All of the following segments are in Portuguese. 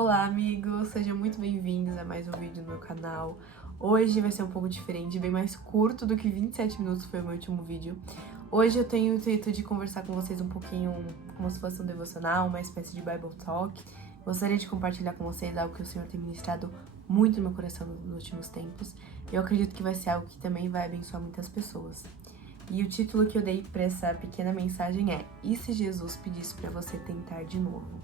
Olá, amigos! Sejam muito bem-vindos a mais um vídeo no meu canal. Hoje vai ser um pouco diferente, bem mais curto do que 27 minutos foi o meu último vídeo. Hoje eu tenho o intuito de conversar com vocês um pouquinho como se fosse um devocional, uma espécie de Bible Talk. Gostaria de compartilhar com vocês algo que o Senhor tem ministrado muito no meu coração nos últimos tempos. Eu acredito que vai ser algo que também vai abençoar muitas pessoas. E o título que eu dei para essa pequena mensagem é: E se Jesus pedisse para você tentar de novo?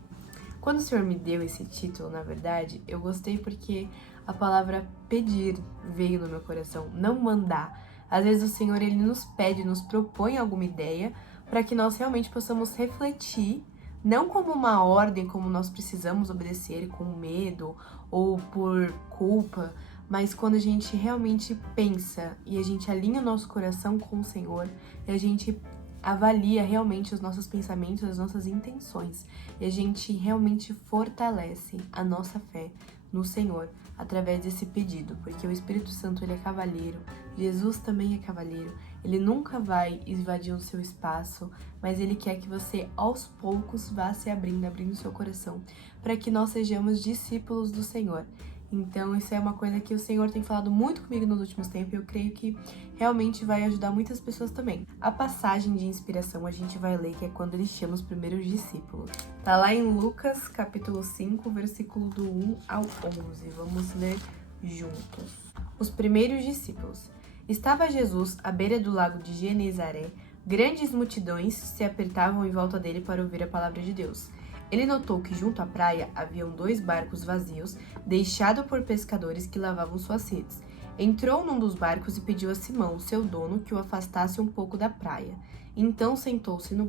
Quando o Senhor me deu esse título, na verdade, eu gostei porque a palavra pedir veio no meu coração, não mandar. Às vezes o Senhor, ele nos pede, nos propõe alguma ideia para que nós realmente possamos refletir, não como uma ordem, como nós precisamos obedecer com medo ou por culpa, mas quando a gente realmente pensa e a gente alinha o nosso coração com o Senhor e a gente avalia realmente os nossos pensamentos, as nossas intenções, e a gente realmente fortalece a nossa fé no Senhor através desse pedido, porque o Espírito Santo, ele é cavalheiro, Jesus também é cavalheiro, ele nunca vai invadir o seu espaço, mas ele quer que você aos poucos vá se abrindo o seu coração, para que nós sejamos discípulos do Senhor. Então isso é uma coisa que o Senhor tem falado muito comigo nos últimos tempos e eu creio que realmente vai ajudar muitas pessoas também. A passagem de inspiração a gente vai ler, que é quando ele chama os primeiros discípulos. Tá lá em Lucas, capítulo 5, versículo do 1 ao 11. Vamos ler juntos. Os primeiros discípulos. Estava Jesus à beira do lago de Genezaré. Grandes multidões se apertavam em volta dele para ouvir a palavra de Deus. Ele notou que junto à praia haviam 2 barcos vazios, deixados por pescadores que lavavam suas redes. Entrou num dos barcos e pediu a Simão, seu dono, que o afastasse um pouco da praia. Então sentou-se no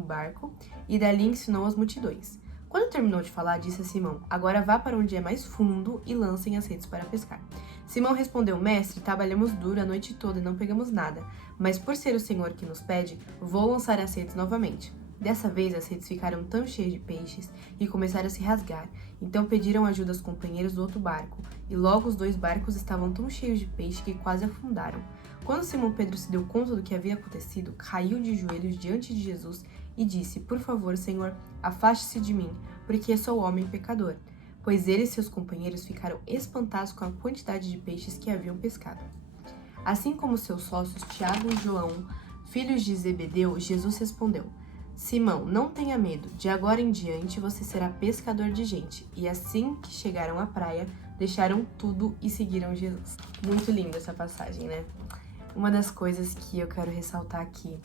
barco e dali ensinou as multidões. Quando terminou de falar, disse a Simão: Agora vá para onde é mais fundo e lancem as redes para pescar. Simão respondeu: Mestre, trabalhamos duro a noite toda e não pegamos nada, mas por ser o Senhor que nos pede, vou lançar as redes novamente. Dessa vez as redes ficaram tão cheias de peixes e começaram a se rasgar. Então pediram ajuda aos companheiros do outro barco, e logo os 2 barcos estavam tão cheios de peixe que quase afundaram. Quando Simão Pedro se deu conta do que havia acontecido, caiu de joelhos diante de Jesus e disse: Por favor, Senhor, afaste-se de mim, porque sou homem pecador. Pois ele e seus companheiros ficaram espantados com a quantidade de peixes que haviam pescado. Assim como seus sócios Tiago e João, filhos de Zebedeu, Jesus respondeu: Simão, não tenha medo, de agora em diante você será pescador de gente. E assim que chegaram à praia, deixaram tudo e seguiram Jesus. Muito linda essa passagem, né? Uma das coisas que eu quero ressaltar aqui,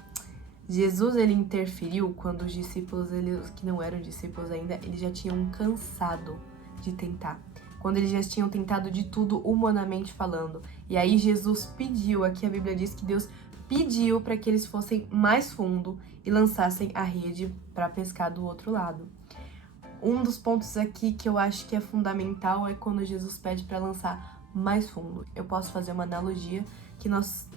Jesus, ele interferiu quando os discípulos, os que não eram discípulos ainda, eles já tinham cansado de tentar. Quando eles já tinham tentado de tudo humanamente falando. E aí Jesus pediu, aqui a Bíblia diz que Deus pediu para que eles fossem mais fundo e lançassem a rede para pescar do outro lado. Um dos pontos aqui que eu acho que é fundamental é quando Jesus pede para lançar mais fundo. Eu posso fazer uma analogia que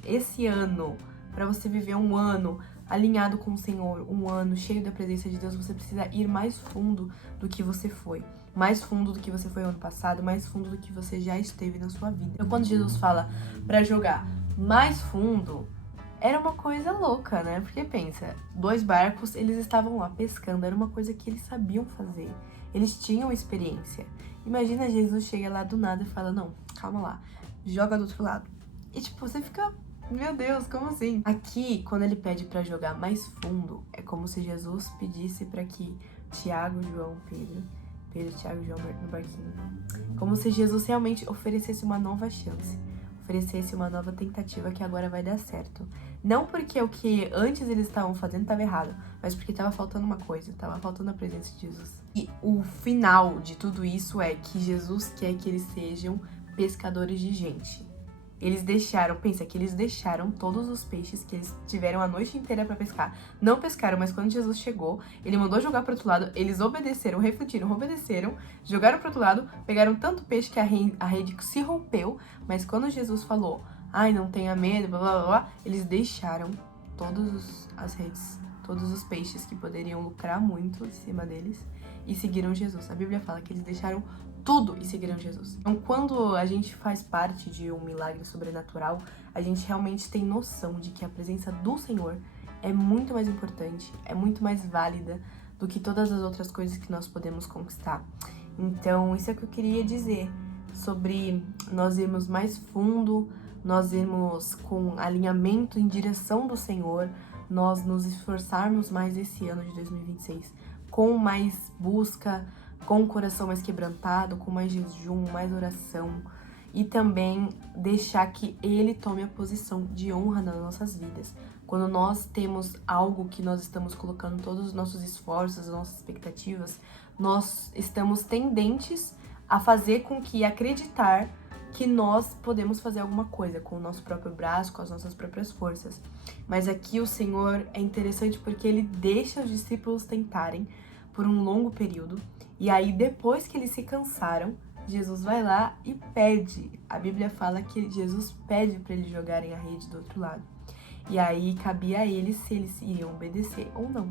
esse ano, para você viver um ano alinhado com o Senhor, um ano cheio da presença de Deus, você precisa ir mais fundo do que você foi. Mais fundo do que você foi ano passado, mais fundo do que você já esteve na sua vida. Então, quando Jesus fala para jogar mais fundo, era uma coisa louca, né? Porque pensa, 2 barcos, eles estavam lá pescando, era uma coisa que eles sabiam fazer. Eles tinham experiência. Imagina Jesus chega lá do nada e fala: Não, calma lá, joga do outro lado. E tipo, você fica: Meu Deus, como assim? Aqui, quando ele pede pra jogar mais fundo, é como se Jesus pedisse para que Tiago, João, Pedro, Tiago e João no barquinho. Como se Jesus realmente oferecesse uma nova chance. Oferecesse uma nova tentativa que agora vai dar certo. Não porque o que antes eles estavam fazendo estava errado, mas porque estava faltando uma coisa, estava faltando a presença de Jesus. E o final de tudo isso é que Jesus quer que eles sejam pescadores de gente. Eles deixaram todos os peixes que eles tiveram a noite inteira para pescar. Não pescaram, mas quando Jesus chegou, ele mandou jogar pro outro lado, eles obedeceram, refletiram, obedeceram, jogaram pro outro lado, pegaram tanto peixe que a rede se rompeu, mas quando Jesus falou: Ai, não tenha medo, blá blá blá, eles deixaram todas as redes, todos os peixes que poderiam lucrar muito em cima deles e seguiram Jesus. A Bíblia fala que eles deixaram tudo e seguiram Jesus. Então, quando a gente faz parte de um milagre sobrenatural, a gente realmente tem noção de que a presença do Senhor é muito mais importante, é muito mais válida do que todas as outras coisas que nós podemos conquistar. Então, isso é o que eu queria dizer sobre nós irmos mais fundo, nós irmos com alinhamento em direção do Senhor, nós nos esforçarmos mais esse ano de 2026, com mais busca, com o coração mais quebrantado, com mais jejum, mais oração, e também deixar que Ele tome a posição de honra nas nossas vidas. Quando nós temos algo que nós estamos colocando todos os nossos esforços, as nossas expectativas, nós estamos tendentes a fazer com que acreditar que nós podemos fazer alguma coisa com o nosso próprio braço, com as nossas próprias forças. Mas aqui o Senhor é interessante porque Ele deixa os discípulos tentarem por um longo período, e aí depois que eles se cansaram, Jesus vai lá e pede. A Bíblia fala que Jesus pede para eles jogarem a rede do outro lado. E aí cabia a eles se eles iriam obedecer ou não.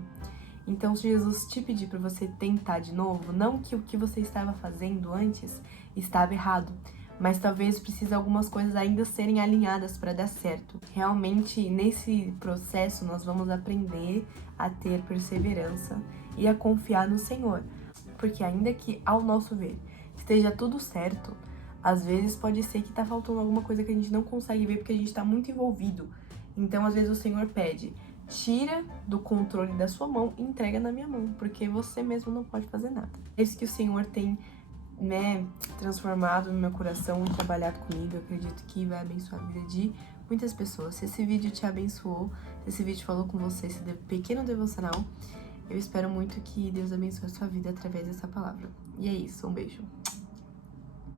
Então, se Jesus te pedir para você tentar de novo, não que o que você estava fazendo antes estava errado, mas talvez precise algumas coisas ainda serem alinhadas para dar certo. Realmente, nesse processo, nós vamos aprender a ter perseverança e a confiar no Senhor. Porque ainda que, ao nosso ver, esteja tudo certo, às vezes pode ser que tá faltando alguma coisa que a gente não consegue ver porque a gente tá muito envolvido. Então, às vezes o Senhor pede: tira do controle da sua mão e entrega na minha mão, porque você mesmo não pode fazer nada. É isso que o Senhor tem, transformado no meu coração e trabalhado comigo. Eu acredito que vai abençoar a vida de muitas pessoas. Se esse vídeo te abençoou, se esse vídeo falou com você, esse pequeno devocional, eu espero muito que Deus abençoe a sua vida através dessa palavra. E é isso, um beijo.